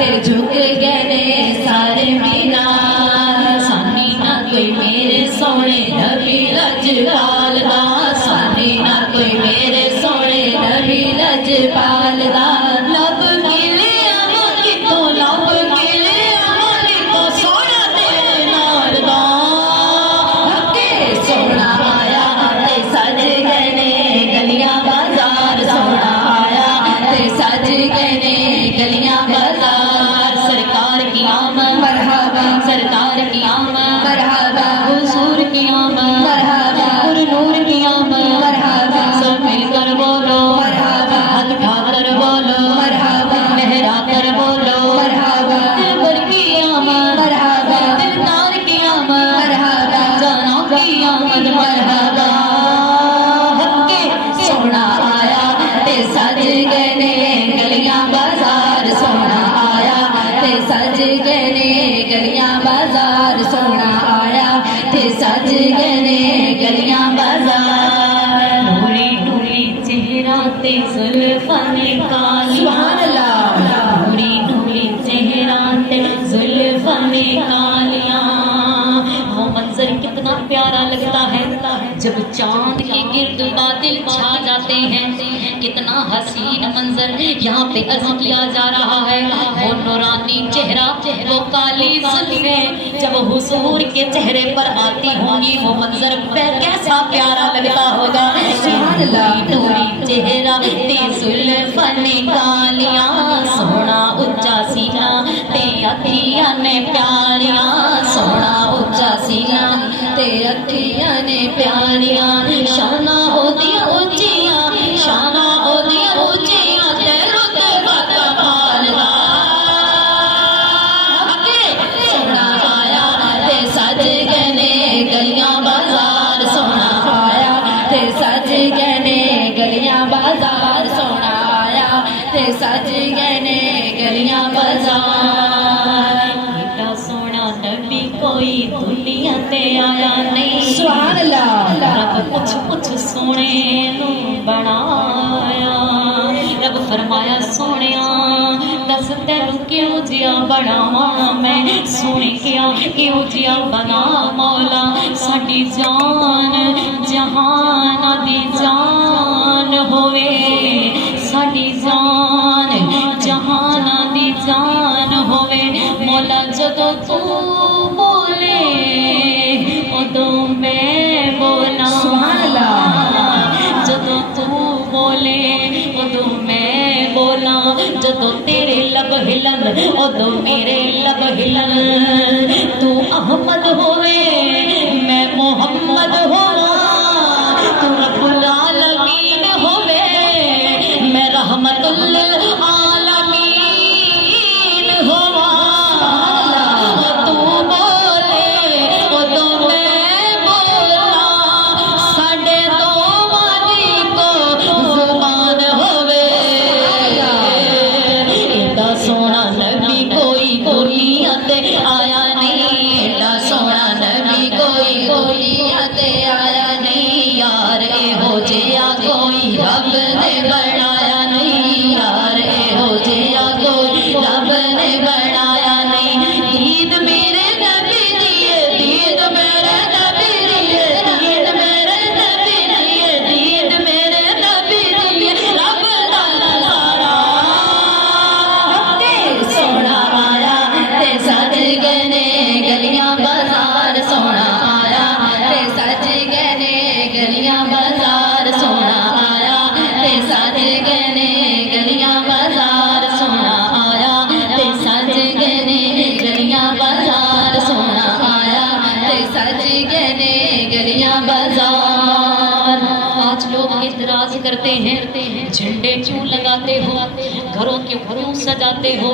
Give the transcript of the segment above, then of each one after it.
تے جھک گئے سارے مینار سانی نہ کوئی میرے سونے نبی لجپال دا سانی نہ کوئی میرے سونے نبی لجپال دا لب گلے آواں کتوں لب گلے آواں کتوں سونا تیرے نال دا اکے سونا آیا تے سج گئے نے گلیاں بازار سونا آیا تے سج گئے نے گلیاں بازار سرکار کی آمد مرحبا سرکار کی آمد مرحبا حضور کی آمد مرحبا نور کی آمد مرحبا سب مل کر بولو مرحبا ہاتھ اٹھا کر بولو مرحبا لہرا کر بولو مرحبا دلبر کی آمد مرحبا دلدار کی آمد مرحبا جانوں کی آمد مرحبا سونا آیا تے سج گئے نے گلیاں بازار سونا آیا تے سج گئے نے گلیاں بازار سونا آیا تے سج گئے نے گلیاں بازار نوری نوری چہرہ تے زلفاں کالیاں سبحان اللہ نوری نوری چہرہ تے زلفاں کالیاں وہ منظر کتنا پیارا لگتا ہے جب چاند کے گرد بادل چھا جاتے ہیں کتنا حسین منظر یہاں پہ عرض کیا جا رہا ہے وہ نورانی چہرہ وہ کالی زلفیں جب حضور کے چہرے پر آتی ہوں گی وہ منظر کیسا پیارا لگتا ہوگا نوری چہرہ تے زلفیں کالیاں سونا اونچا سینہ تے اکھیاں نے پیاریاں سونا اونچا سینہ تے اکھیاں نے پیاریاں شانہ اودیاں اونچیاں شانہ اودیاں اونچیاں تے رتے وقت پالدا سونا آیا تے سج گئے نے گلیاں بازار سونا آیا تے سج گئے نے گلیاں بازار سونا آیا تے سج گئے نے گلیاں بازار ایڈا سونا نبی کوئی دنیا تے آیا نہیں سبحان اللہ رب پچھ سونے نو بنایا رب فرمایا سونیا دس تینوں کیوں جیا بناواں میں سونے کیوں جیا بنا مولا ساڈی جان جہان دی جان ہوئے ساڈی جان جہان دی جان ہوئے مولا جدوں تو بولے ادوں میں بولا سبحان اللہ جدوں تو بولے ادوں میں بولا جدوں تیرے لب ہلن ادوں میرے لب ہلن تو احمد ہوئے میں محمد ہوا تو رب العالمین ہوئے میں رحمت للعالمین ہوا تو بولے ادوں میں بولا ساڈے دوواں دی کو زبان ہوئے ایڈا سونا نبی کوئی دنیا تے آیا نہیں ایڈا سونا نبی کوئی دنیا تے آیا نہیں یار ہو جیا کوئی رب نے بنایا نہیں یار ہو جیا کوئی رب نے بنایا نہیں دید میرے نبی دیے دید میرے نبی دیے دید میرے نبی دیے دید میرے نبی دیے رب دا نظارہ سونا آیا تے سج گئے نے گلیاں بازار سونا آیا تے سج گئے نے گلیاں بازار سونا آیا تے سج گئے نے گلیاں بازار سونا آیا تے سج گئے نے گلیاں بازار سونا آیا تے سج گئے نے گلیاں بازار آج لوگ اعتراض کرتے ہیں جھنڈے کیوں لگاتے ہو گھروں کیوں سجاتے ہو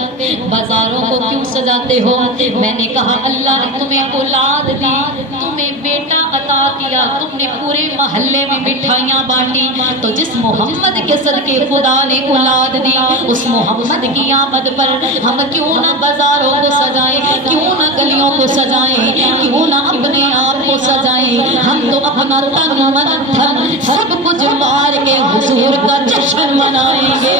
بازاروں کو کیوں سجاتے ہو میں نے کہا اللہ نے تمہیں اولاد دی تمہیں بیٹا عطا کیا تم نے پورے محلے میں مٹھائیاں بانٹی تو جس محمد کے صدقے خدا نے اولاد دی اس محمد کی آمد پر ہم کیوں نہ بازاروں کو سجائیں کیوں نہ گلیوں کو سجائیں کیوں نہ اپنے آپ کو سجائیں ہم تو اپنا تن من دھن سب کچھ مار کے حضور کا جشن منائیں گے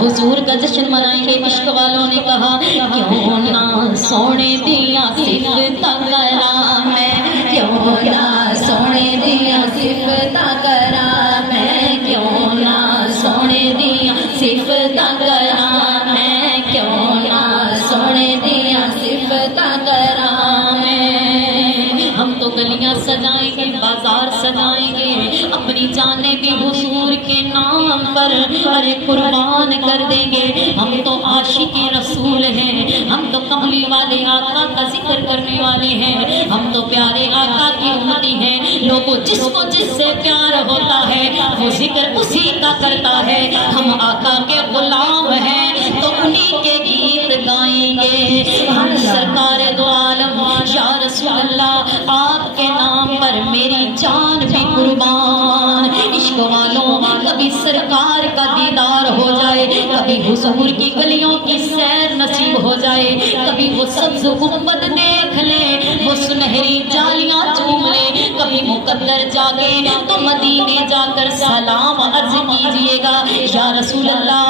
حضور کا جشن منائیں گے عشق والوں کہا کیوں نہ سونے دیا صفت کراں میں، کیوں نہ سونے دیا صفت کراں میں، کیوں نہ سونے دیا صفت کراں میں، کیوں نہ سونے دیا صفت کراں میں۔ ہم تو گلیاں سجائیں گے، بازار سجائیں گے، اپنی جانیں بھی حضور کے نام پر ارے قربان کر دیں گے۔ ہم تو عاشق رسول ہیں، ہم تو کملی والے آقا کا ذکر کرنے والے ہیں، ہم تو پیارے آقا کی امتی ہیں۔ لوگوں جس کو جس سے پیار ہوتا ہے وہ ذکر اسی کا کرتا ہے۔ ہم آقا کے غلام ہیں تو انہی کے گیت گائیں گے۔ ہم سرکار دو عالم یا رسول اللہ آپ کے نام پر میری جان بھی قربان۔ عشق والوں کبھی سرکار کا دیدار ہو جائے، کبھی حضور کی گلیوں کی سیر نصیب ہو جائے، کبھی وہ سبز گنبد دیکھ لے، وہ سنہری جالیاں چوم لے، کبھی مقدر جاگے تو مدینے جا کر سلام عرض کیجئے گا یا رسول اللہ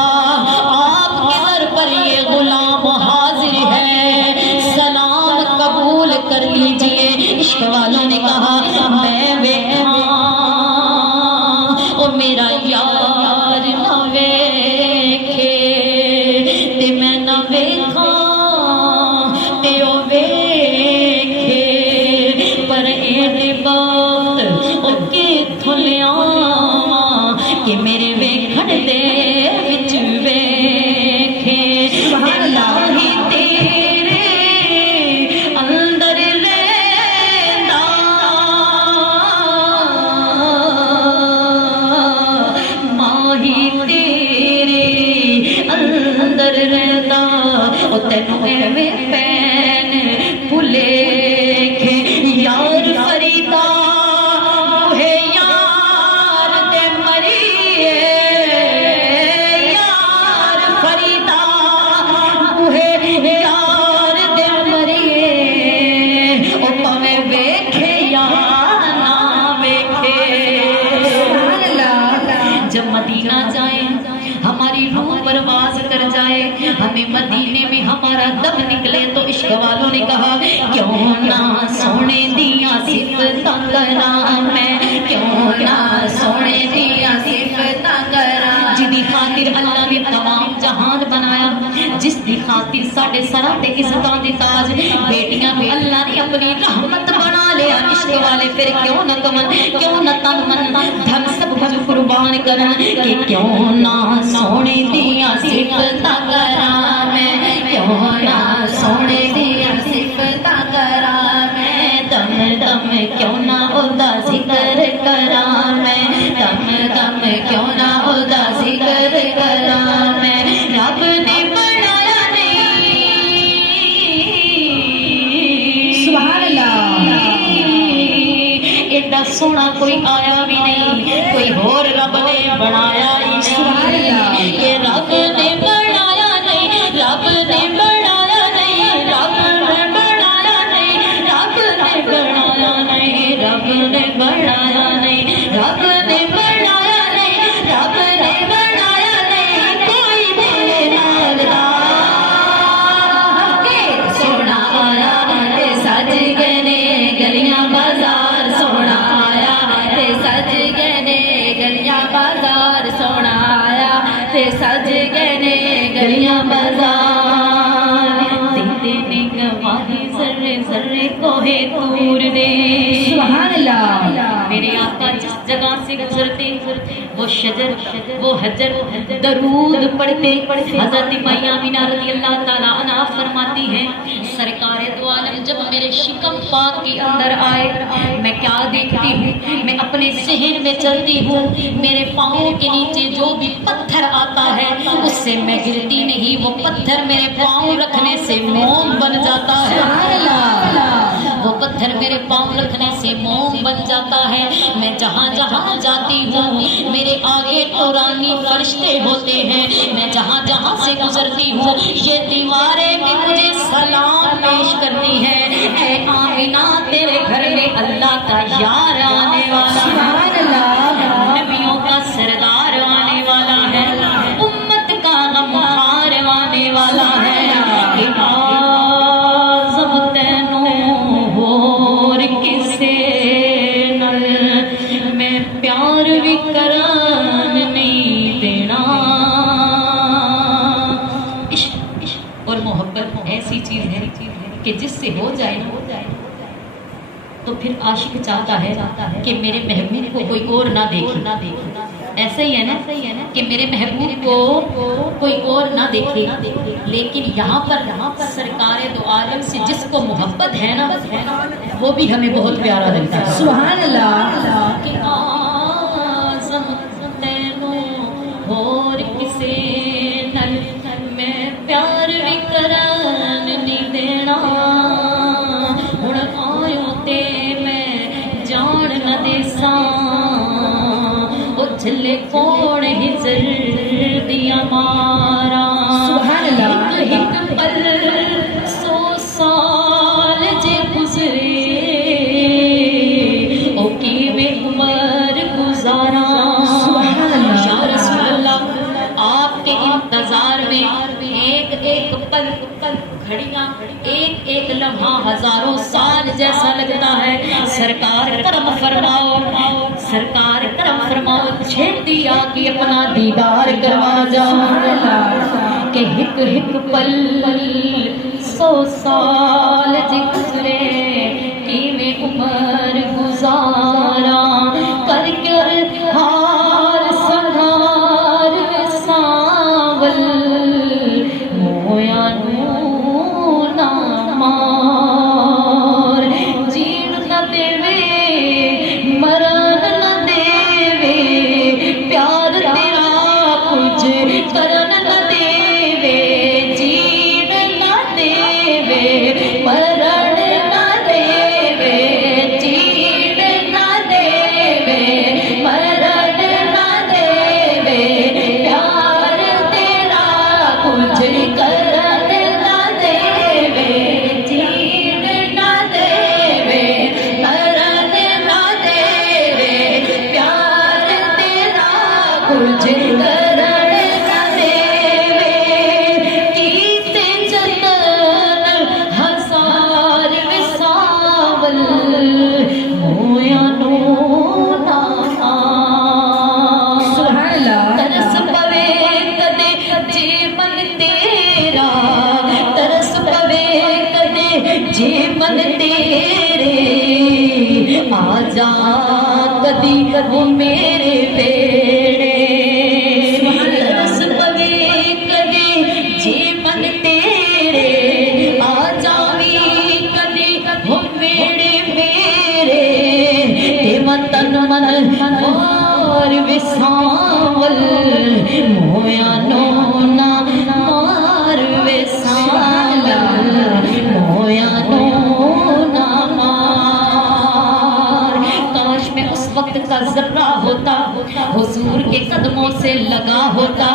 آپ کے در پر یہ غلام حاضر ہے، سلام قبول کر لیجئے۔ عشق والوں نے کہا میں ویکھاں او میرا یار نہ ویکھے تے میں نہ ویکھاں تے او ویکھے، پر ایدے بات او کتھوں لیاواں کہ میرے ویکھن دے وچ ویکھے۔ الہی تیرے اندر رہندا ماہی تیرے اندر رہندا او تینوں ایویں پین بھلے یار فریدا ہے یار دے مریے، یار فریدا ہے یار دے مریے، او پاویں ویکھے یا نہ ویکھے۔ جب مدینہ جائیں ہماری روح پرواز کر جائے، ہمیں مدینے میں ہمارا دم نکلے تو عشق والوں نے کہا کیوں نہ سونے دیا صفت کراں میں، کیوں نہ سونے دیا صفت کراں۔ جدی خاطر اللہ نے تمام جہان بنایا، جس دی خاطر ساڈے سراں تے عزتاں دے تاج بیٹیاں بھی اللہ نے اپنی رحمت بنا لیا۔ عشق والے پھر کیوں نہ کمن، کیوں نہ تن من دھن سب کچھ قربان کرن کہ کیوں نہ سونے دیا صفت کراں میں، کیوں نہ سونے دیا صفت کراں میں، دم دم کیوں نہ ادا ذکر کراں میں، دم دم کیوں نہ ادا ذکر کراں میں۔ رب نے بنایا نہیں سبحان اللہ، ایڈا سونا کوئی آیا بھی نہیں، کوئی اور رب نے بنایا ہی سبحان اللہ۔ یہ رب نے بنایا نہیں، رب نے بنایا نہیں، رب نے بنایا نہیں، رب نے بنایا نہیں، رب نے بنایا نہیں، رب نے بنایا نہیں، رب نے بنایا نہیں، کوئی میرے نال دا سونا آیا تے سج گئے نے گلیاں بازار، سونا آیا تے سج گئے نے گلیاں بازار، سونا آیا تے سج گئے نے گلیاں بازار، دیتے نے گواہی ذرے ذرے کوہ طور نے سبحان اللہ۔ میرے آقا جس جگہ سے گزرتے وہ شجر وہ حجر درود پڑھتے، حضرت میامنہ رضی اللہ تعالیٰ عنہ فرماتی ہیں سرکار دو عالم جب میرے شکم پاک کے اندر آئے میں کیا دیکھتی ہوں، میں اپنے ذہن میں چلتی ہوں، میرے پاؤں کے نیچے جو بھی پتھر آتا ہے اس سے میں گرتی نہیں، وہ پتھر میرے پاؤں رکھنے سے موم بن جاتا ہے، وہ پتھر میرے پاؤں رکھنے سے موم بن جاتا ہے۔ میں جہاں جہاں جاتی ہوں میرے آگے قرآنی فرشتے ہوتے ہیں، میں جہاں جہاں سے گزرتی ہوں یہ دیواریں بھی مجھے سلام پیش کرتی ہیں، اے آمینہ تیرے گھر میں اللہ کا یار آنے والا ہے، نبیوں کا سردار آنے والا ہے، امت کا غمخوار آنے والا ہے، ایسی چیز ہے کہ جس سے ہو جائے تو پھر عاشق چاہتا ہے کہ میرے محبوب کو کوئی اور نہ دیکھے. ایسا ہی ہے نا کہ میرے محبوب کو کوئی اور نہ دیکھے. لیکن یہاں پر سرکار دو عالم سے جس کو محبت ہے نا وہ بھی ہمیں بہت پیارا لگتا ہے. سبحان اللہ. کہ آزم تینوں اور کسے نل میں پیار بھی کرن نہیں دینا. ہن آیوں تے میں جان نہ دیساں او جھلے کوڑ ہجر دیا مارا. سبحان اللہ. ایک پل 100 سال جے گزرے او کیویں عمر گزارا. یا رسول اللہ آپ کے انتظار میں ایک پل گھڑیاں ایک لمحہ ہزاروں سال جیسا لگتا ہے. سرکار کرم فرماؤ سرکار کرم فرماؤ چھیتی آ کے اپنا دیدار کروا جاؤ کہ ایک پل 100 سال جے گزرے کیویں عمر گزارا. کر کے ہار سنگار ساول مویا نو نہ مار. جین نہ دیوے مرن نہ دیوے پیار تیرا کچھ کرن نہ دیوے. جین نہ دیوے مرن نہ دیوے. جین نہ دیوے مرن نہ دیوے پیار تیرا کچھ کرن نہ دیوے. جین نہ دیوے مرن نہ دیوے پیار تیرا کچھ کرن نہ دیوے. کیتے جتن ہزار وساول مویا نو نہ مار. سبحان اللہ. ترس پوے کدے جے من تیرا ترس پوے کدے جے من تیرے آ جا کدی وہ میرے پیڑے. ترس پوے کدے جے من تیرے آ جاوی کدی وہ میرے میرے. تے وطن من اور وساول مویا نو نہ مار. وسال مویا نو نہ مار. کاش میں اس وقت کا ذرہ ہوتا حضور کے قدموں سے لگا ہوتا.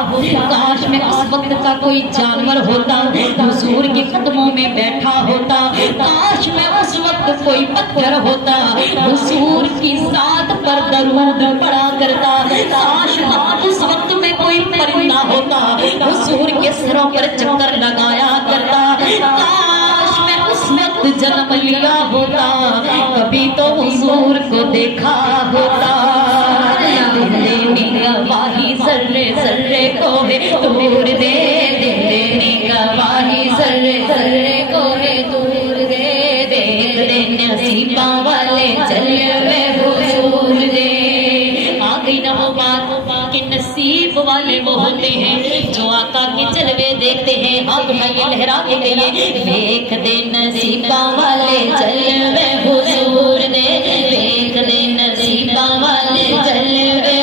کاش میں اس وقت کا کوئی جانور ہوتا حضور کے قدموں میں بیٹھا ہوتا. کاش میں اس وقت کوئی پتھر ہوتا حضور کی ذات پر درود پڑا کرتا. کاش اس وقت میں کوئی پرندہ ہوتا حضور کے سروں پر چکر لگایا کرتا. کاش میں اس وقت جنم لیا ہوتا کبھی تو حضور کو دیکھا ہوتا. دینے گواہی ذرے ذرے کو ہے دور دے. دینے گواہی ذرے ذرے کو ہے دور دے. دیکھ دے نصیباں والے چلے ہوئے حضور دے. آ گئی نہ وہ بات کہ نصیب والے وہ ہوتے ہیں جو آقا کے جلوے دیکھتے ہیں. ہاتھ میں لہرا کے کہیے دیکھ دے نصیباں والے چلے ہوئے حضور دے. دیکھ دے نصیباں والے چلے ہوئے